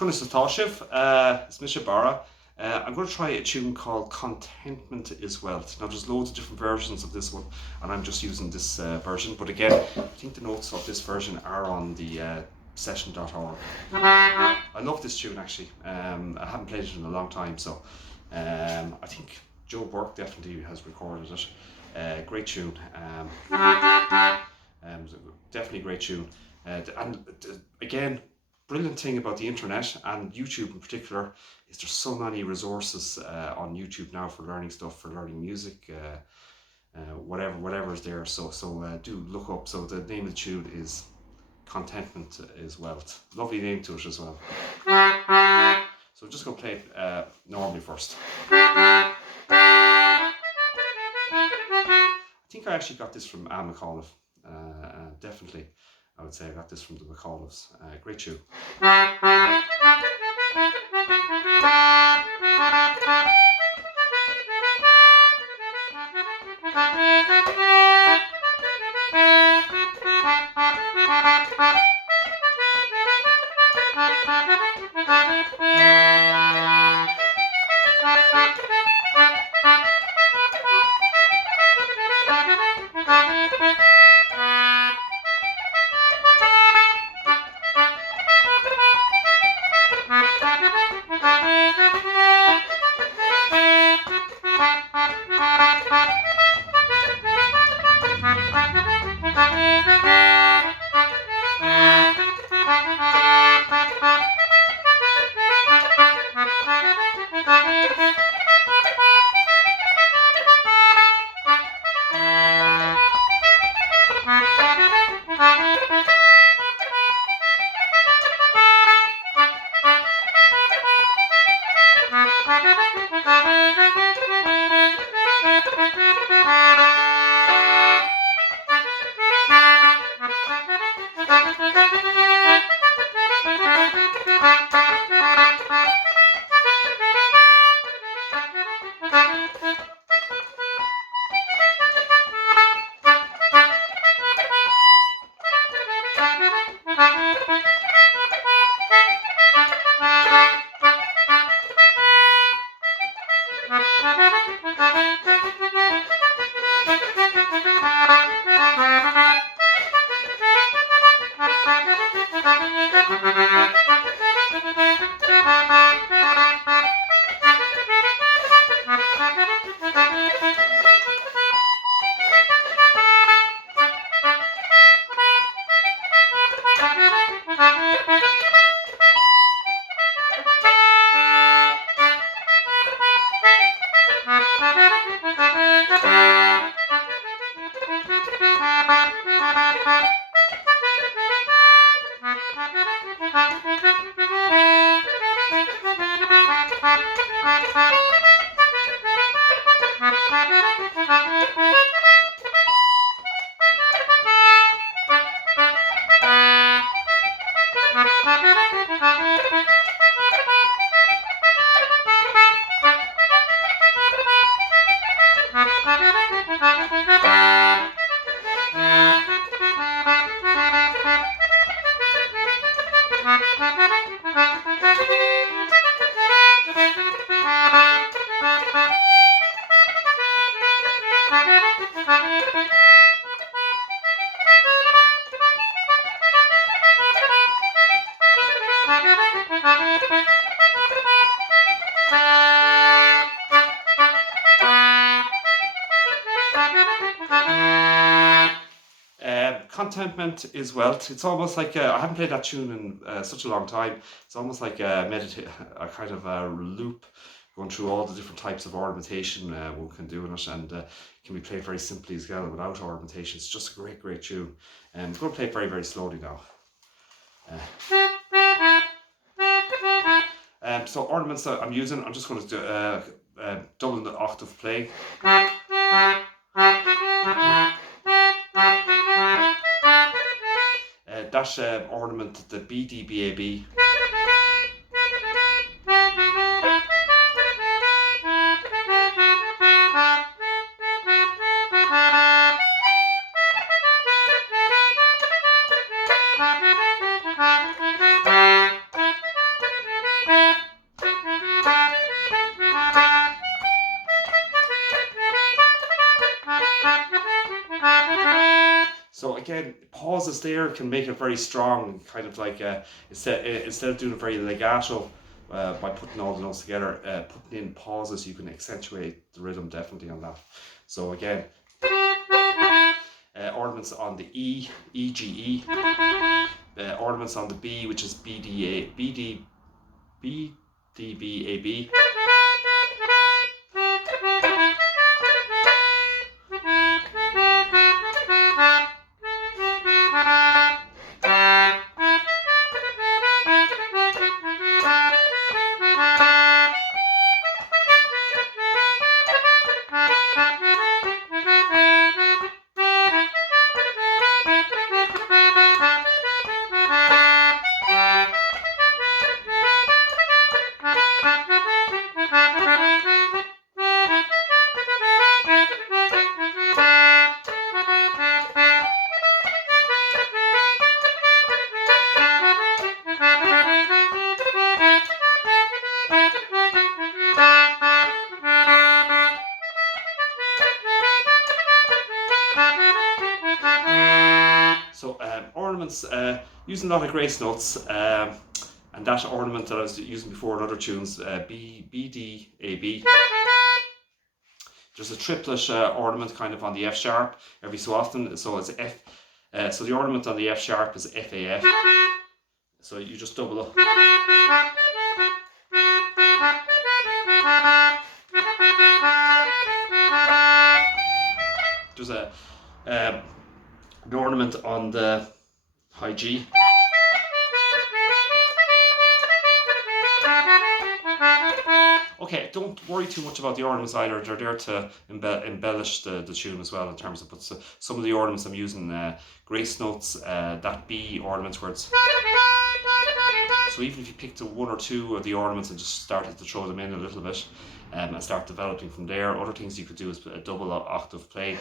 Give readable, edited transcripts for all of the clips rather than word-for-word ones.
It's Misha Barra. I'm going to try a tune called Contentment is Wealth. Now, there's loads of different versions of this one, and I'm just using this version. But again, I think the notes of this version are on the session.org. I love this tune actually. I haven't played it in a long time, so I think Joe Burke definitely has recorded it. Great tune. Definitely great tune. Again, brilliant thing about the internet and YouTube in particular is there's so many resources on YouTube now for learning stuff, for learning music, whatever is there. So do look up. So the name of the tune is Contentment is Wealth. Lovely name to it as well. So I'm just going to play it normally first. I think I actually got this from Anne McAuliffe. Definitely, I would say I got this from the McAuliffes. Great tune. Contentment is Wealth. It's almost like I haven't played that tune in such a long time. It's almost like a kind of a loop going through all the different types of ornamentation one can do in it, and can be played very simply as well without ornamentation. It's just a great tune. I'm going to play it very slowly now. So ornaments that I'm using, I'm just going to do double the octave play. That ornament, the BDBAB. again, pauses there can make it very strong, kind of like instead of doing a very legato by putting all the notes together, putting in pauses, you can accentuate the rhythm definitely on that. So again, ornaments on the E, E, G, E, ornaments on the B, which is B, D, A, B, D, B, D, B, A, B. So ornaments, using a lot of grace notes, and that ornament that I was using before in other tunes, B, B, D, A, B. There's a triplet ornament kind of on the F sharp every so often, so it's F. So the ornament on the F sharp is F, A, F. So you just double up. There's an ornament on the high G. Okay, don't worry too much about the ornaments either. They're there to embellish the tune as well in terms of, but some of the ornaments I'm using, grace notes, that B ornament where it's... So even if you picked one or two of the ornaments and just started to throw them in a little bit, and start developing from there, other things you could do is a double octave play.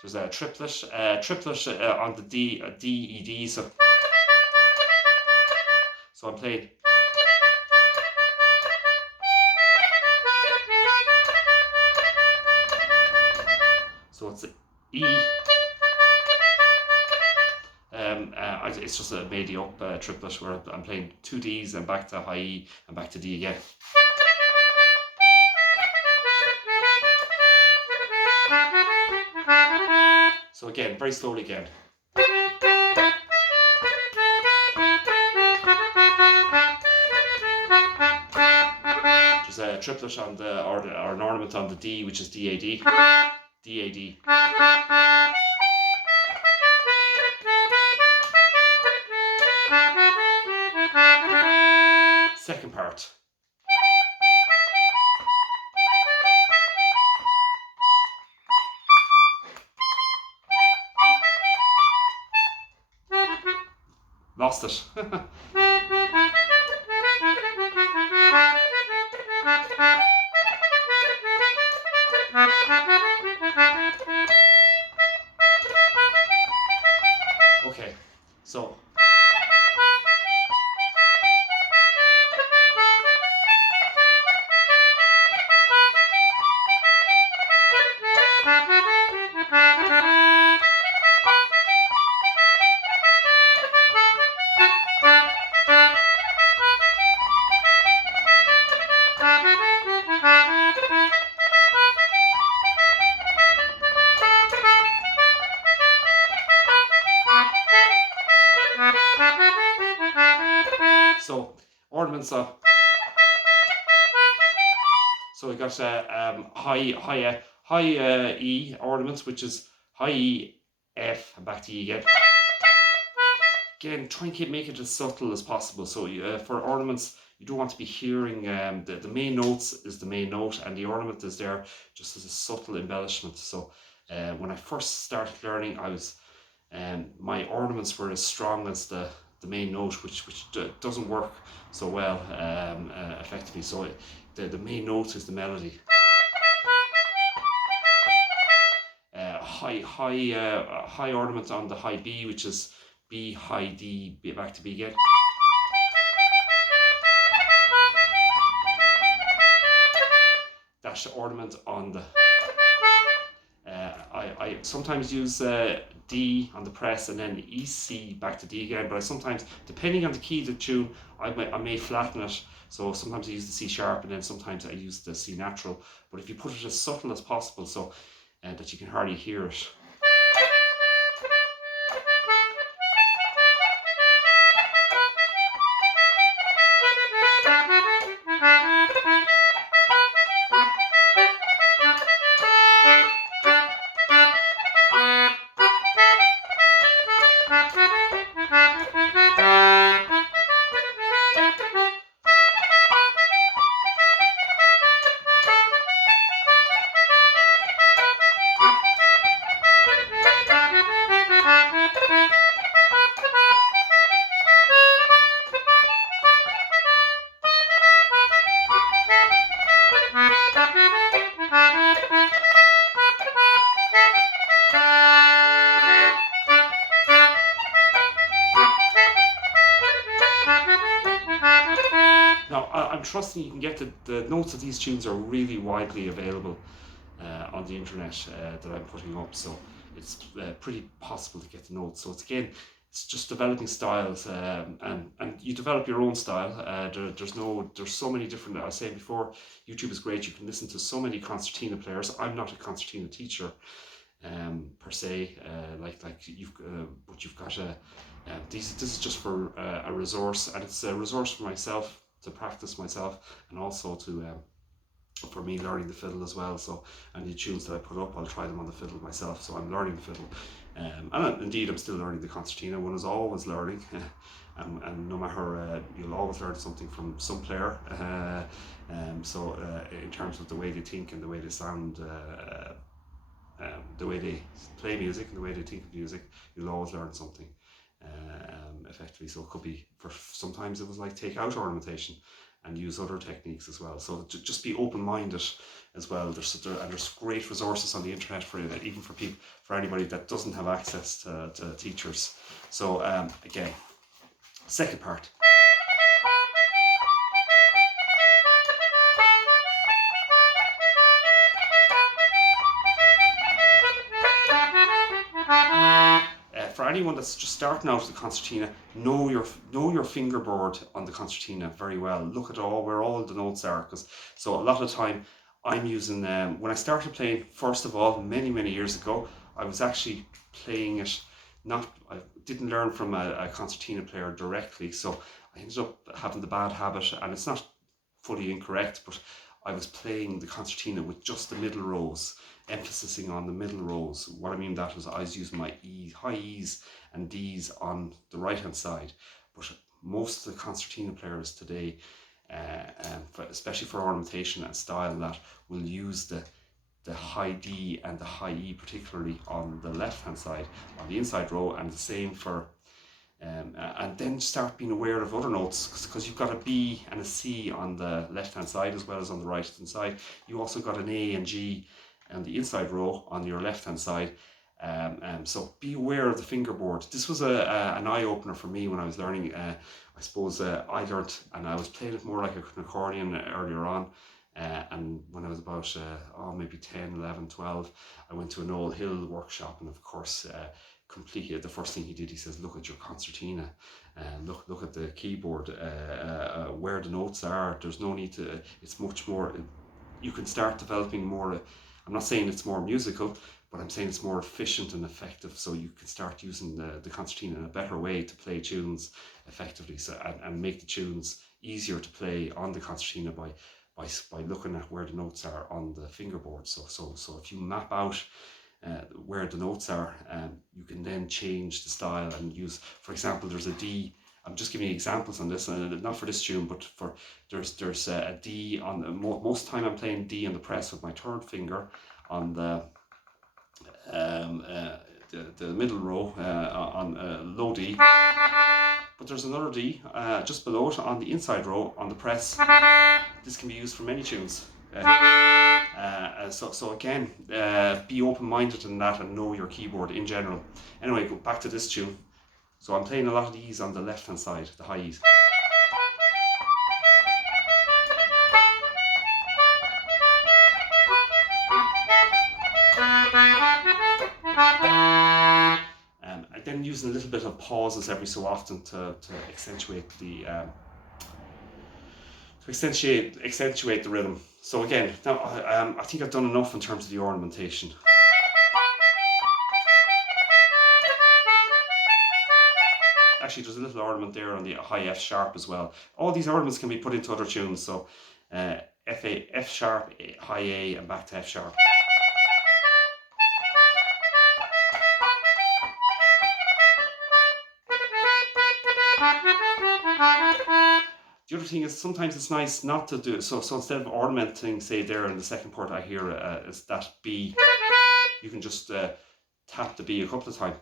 There's a triplet on the D, D, E, D. So I'm playing. So it's E. It's just a made up triplet where I'm playing two Ds and back to high E and back to D again. So again, very slowly again. There's a triplet on the, or an ornament on the D, which is D, A, D. D, A, D. Second part. Lost it. Okay, so ornaments of. So we got high E ornaments, which is high E, F, and back to E again. Again, try and make it as subtle as possible. So for ornaments, you don't want to be hearing the main notes is the main note, and the ornament is there just as a subtle embellishment. So when I first started learning, I was my ornaments were as strong as the main note, which doesn't work so well effectively. So the main note is the melody. High ornament on the high B, which is B, high D, back to B again. that ornament on the I sometimes use D on the press and then E, C back to D again, but I sometimes, depending on the key of the tune, I may flatten it. So sometimes I use the C sharp and then sometimes I use the C natural. But if you put it as subtle as possible so that you can hardly hear it. Now, I'm trusting you can get the notes of these tunes are really widely available on the internet that I'm putting up, so it's pretty possible to get the notes. So it's just developing styles, and you develop your own style. There's so many different. I was saying before, YouTube is great. You can listen to so many concertina players. I'm not a concertina teacher, per se, but you've got this is just for a resource, and it's a resource for myself to practice myself, and also to for me learning the fiddle as well. So any tunes that I put up, I'll try them on the fiddle myself, so I'm learning the fiddle, and indeed I'm still learning the concertina. One is always learning, and no matter, you'll always learn something from some player, in terms of the way they think and the way they sound, the way they play music and the way they think of music, you'll always learn something effectively. So it could be, for sometimes it was like take out ornamentation and use other techniques as well. So just be open-minded as well. There's great resources on the internet for even for people, for anybody that doesn't have access to teachers. So again, second part. For anyone that's just starting out with the concertina, know your fingerboard on the concertina very well. Look at where all the notes are, so a lot of the time I'm using when I started playing, first of all, many years ago, I was actually playing it. I didn't learn from a concertina player directly, so I ended up having the bad habit, and it's not fully incorrect, but I was playing the concertina with just the middle rows, emphasizing on the middle rows. What I mean that is I was using my high E's and D's on the right hand side, but most of the concertina players today, especially for ornamentation and style, that will use the high D and the high E particularly on the left hand side, on the inside row, and the same for and then start being aware of other notes, because you've got a B and a C on the left hand side as well as on the right hand side. You also got an A and G on the inside row on your left hand side. So be aware of the fingerboard. This was an eye opener for me when I was learning. I suppose I learned, and I was playing it more like an accordion earlier on. And when I was about maybe 10, 11, 12, I went to an Old Hill workshop, and of course, completely, the first thing he did, he says, look at your concertina, look at the keyboard, where the notes are. There's no need to, it's much more, you can start developing more. I'm not saying it's more musical, but I'm saying it's more efficient and effective, so you can start using the concertina in a better way to play tunes effectively, and make the tunes easier to play on the concertina by looking at where the notes are on the fingerboard. So if you map out where the notes are, you can then change the style and use, for example, there's a D. I'm just giving you examples on this, and not for this tune, but there's a D on most time I'm playing D on the press with my third finger on the middle row on low D. But there's another D just below it on the inside row on the press. This can be used for many tunes. So again, be open-minded in that and know your keyboard in general. Anyway, go back to this tune. So I'm playing a lot of these on the left-hand side, the high E's. And then using a little bit of pauses every so often to accentuate the accentuate the rhythm. So again, now I think I've done enough in terms of the ornamentation. Actually, there's a little ornament there on the high F sharp as well. All these ornaments can be put into other tunes. So F sharp, high A, and back to F sharp. The other thing is sometimes it's nice not to do it. So instead of ornamenting, say there in the second part, I hear is that B. You can just tap the B a couple of times.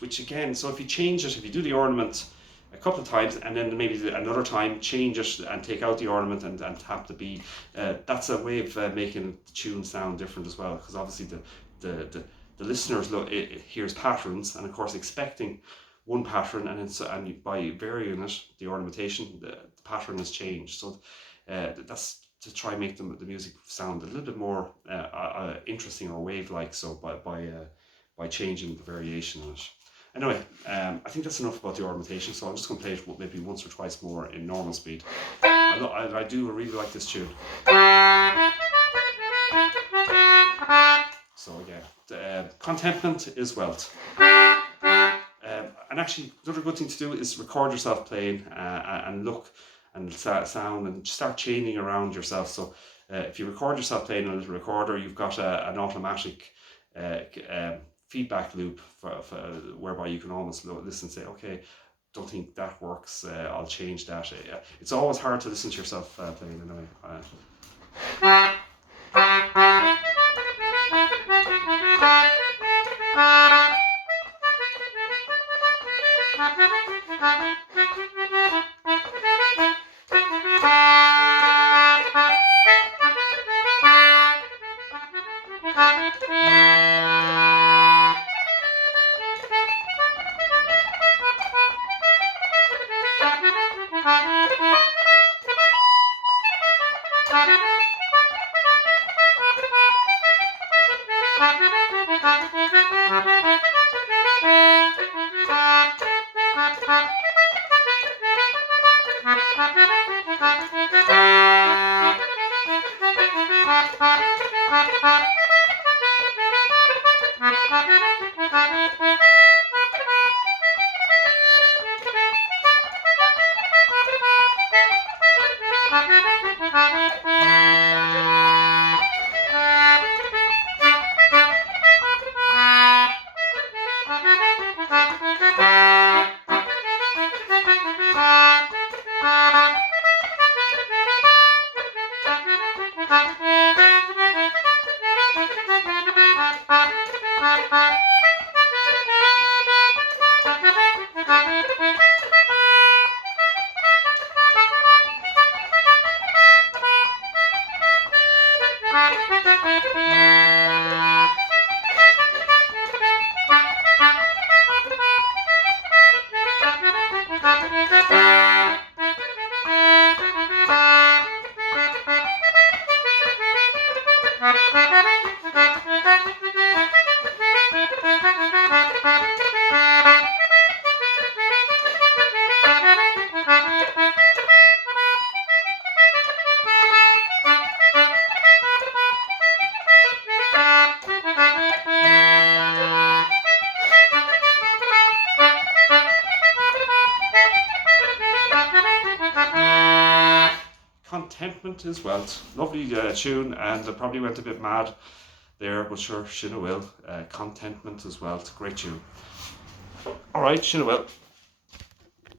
Which again, so if you change it, if you do the ornament a couple of times and then maybe another time change it and take out the ornament and tap the B, that's a way of making the tune sound different as well, because obviously the listeners hears patterns and of course expecting one pattern, and by varying it, the ornamentation, the pattern has changed. So that's to try and make the music sound a little bit more interesting or wave-like. So by changing the variation in it. Anyway, I think that's enough about the ornamentation. So I'm just going to play it maybe once or twice more in normal speed. I do really like this tune. So again, contentment is wealth. And actually, another good thing to do is record yourself playing and look and sound and start chaining around yourself. So if you record yourself playing on a little recorder, you've got an automatic feedback loop whereby you can almost listen and say, okay, don't think that works, I'll change that. It's always hard to listen to yourself playing anyway. Contentment is wealth. Lovely tune, and I probably went a bit mad there, but sure, Shinna will. Contentment is wealth. Great tune. Alright, Shinna will.